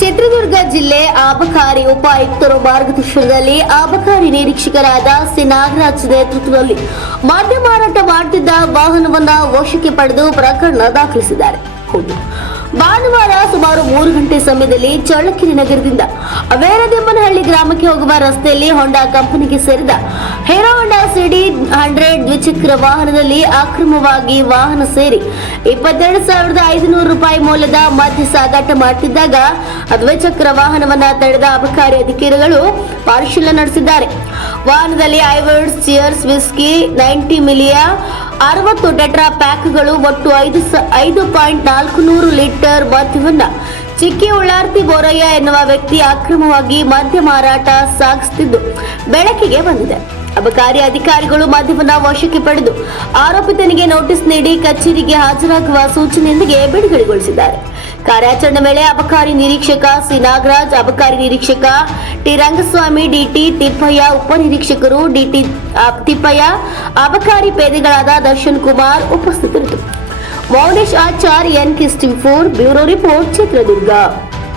ಚಿತ್ರದುರ್ಗ ಜಿಲ್ಲೆ ಆಬಕಾರಿ ಉಪಾಯುಕ್ತರು ಮಾರ್ಗದರ್ಶನದಲ್ಲಿ ಆಬಕಾರಿ ನಿರೀಕ್ಷಕರಾದ ಸಿ ನಾಗರಾಜ್ ನೇತೃತ್ವದಲ್ಲಿ ಮದ್ಯ ಮಾರಾಟ ಮಾಡುತ್ತಿದ್ದ ವಾಹನವನ್ನ ವಶಕ್ಕೆ ಪಡೆದು ಪ್ರಕರಣ ದಾಖಲಿಸಿದ್ದಾರೆ. ಭಾನುವಾರ ಸುಮಾರು ಮೂರು ಗಂಟೆ ಸಮಯದಲ್ಲಿ ಚಳ್ಳಕೆರೆ ನಗರದಿಂದ ವೇರದೆಮ್ಮನಹಳ್ಳಿ ಗ್ರಾಮಕ್ಕೆ ಹೋಗುವ ರಸ್ತೆಯಲ್ಲಿ ಹೊಂಡಾ ಕಂಪನಿಗೆ ಸೇರಿದ ಹೀರೋ ಹೊಂಡಾ ಸಿಡಿ ಹಂಡ್ರೆಡ್ ದ್ವಿಚಕ್ರ ವಾಹನದಲ್ಲಿ ಅಕ್ರಮವಾಗಿ ವಾಹನ ಸೇರಿ ಇಪ್ಪತ್ತೆರಡು ಸಾವಿರದ ಐದುನೂರು ರೂಪಾಯಿ ಮೌಲ್ಯದ ಮದ್ಯ ಸಾಗಾಟ ಮಾಡುತ್ತಿದ್ದಾಗ ದ್ವಿಚಕ್ರ ವಾಹನವನ್ನ ತಡೆದ ಅಬಕಾರಿ ಅಧಿಕಾರಿಗಳು ಪರಿಶೀಲನೆ ನಡೆಸಿದ್ದಾರೆ. ವಾಹನದಲ್ಲಿ ಐವರ್ಡ್ಸ್ ಚಿಯರ್ಸ್, ವಿಸ್ಕಿ, ನೈಂಟಿ ಮಿಲಿಯ ಅರವತ್ತು ಟೆಟ್ರಾ ಪ್ಯಾಕ್ಗಳು ಒಟ್ಟು ಐದು ಐದು ಪಾಯಿಂಟ್ ನಾಲ್ಕು ನೂರು ಲೀಟರ್ ಮದ್ಯವನ್ನ ಚಿಕ್ಕಿ ಉಳ್ಳಾರ್ತಿ ಬೋರಯ್ಯ ಎನ್ನುವ ವ್ಯಕ್ತಿ ಅಕ್ರಮವಾಗಿ ಮದ್ಯ ಮಾರಾಟ ಸಾಗಿಸುತ್ತಿದ್ದು ಬೆಳಕಿಗೆ ಬಂದಿದೆ. ಅಬಕಾರಿ ಅಧಿಕಾರಿಗಳು ಮದ್ಯವನ್ನು ವಶಕ್ಕೆ ಪಡೆದು ಆರೋಪಿತನಿಗೆ ನೋಟಿಸ್ ನೀಡಿ ಕಚೇರಿಗೆ ಹಾಜರಾಗುವ ಸೂಚನೆಯೊಂದಿಗೆ ಬಿಡುಗಡೆಗೊಳಿಸಿದ್ದಾರೆ. ಕಾರ್ಯಾಚರಣೆ ವೇಳೆ ಅಬಕಾರಿ ನಿರೀಕ್ಷಕ ಸಿ ನಾಗರಾಜ್ ಅಬಕಾರಿ ನಿರೀಕ್ಷಕ ಟಿ. ರಂಗಸ್ವಾಮಿ ಡಿಟಿ ತಿಪ್ಪಯ್ಯ ಉಪನಿರೀಕ್ಷಕರು ಡಿಟಿ ತಿಪ್ಪಯ್ಯ, ಅಬಕಾರಿ ಪೇದೆಗಳಾದ ದರ್ಶನ್ ಕುಮಾರ್ ಉಪಸ್ಥಿತರಿದ್ದರು. ಮೌನೇಶ್ ಆಚಾರ್ ಎನ್ ಕಿಸ್ಟಿಂಗ್ ಫೋರ್ ಬ್ಯೂರೋ ರಿಪೋರ್ಟ್ ಚಿತ್ರದುರ್ಗ.